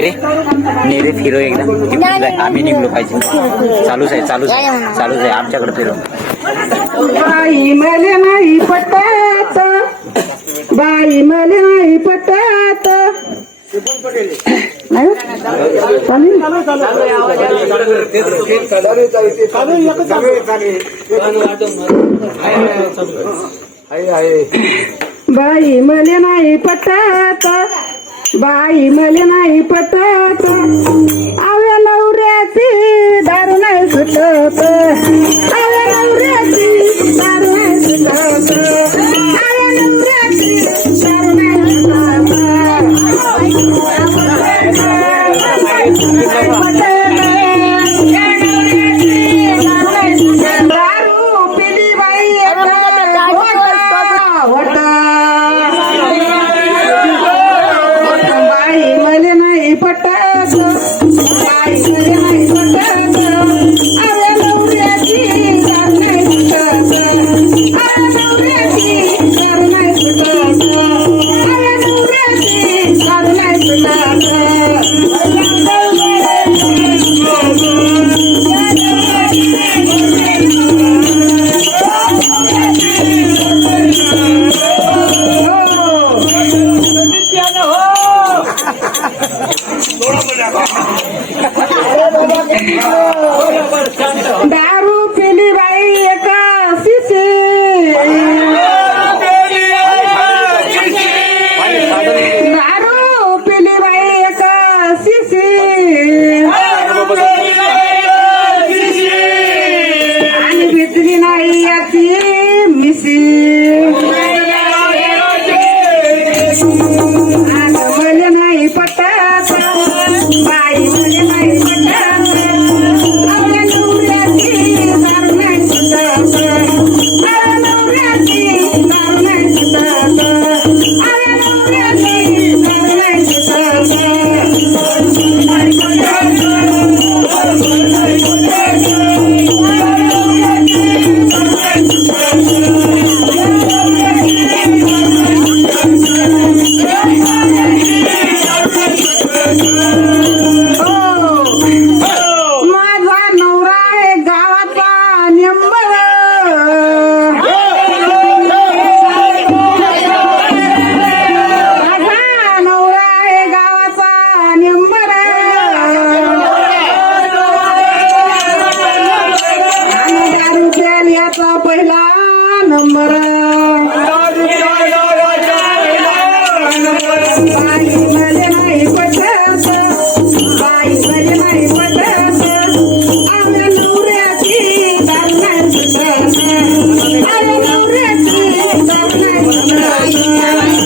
रे नेरे फिरो एकदा आम्ही निघलो पाहिजे. चालूच आहे आमच्याकडे फिरो. बाई मले नाही पटत, बाई मले नाही पटत. बाई मले नाही पटत, बाई मले नाही पटत. आव्या नवऱ्याची दारू नाही सुटत, आव्या नवऱ्याची दारू नाही सुटत, आव्या नवऱ्याची दारू नाही सुटत. दारू पिली बाई बाई मले नाही पटत, बाई मले नाही पटत. आव्या नवऱ्याची दारू नाही सुटत, आव्या नवऱ्याची दारू नाही सुटत, आव्या नवऱ्याची दारू नाही सुटत. दारू पिली बाई एका शिशी, दारू पिली बाई एका शिशी. आणि घेतली नाही याची मिशी. मले नाही पटत, बाई मले नाही पटत. आव्या नवऱ्याची दारू नाही सुटत, आव्या नवऱ्याची दारू नाही सुटत, आव्या नवऱ्याची दारू नाही माझा नवरा आहे गावाचा नंबर, माझा नवरा आहे गावाचा नंबर. आणि दारू प्यायल्याचा पहिला नंबर. बाई मले नाही पटत, बाई मले नाही पटत. आव्या नवऱ्याची दारू नाही सुटत, आव्या नवऱ्याची दारू नाही सुटत.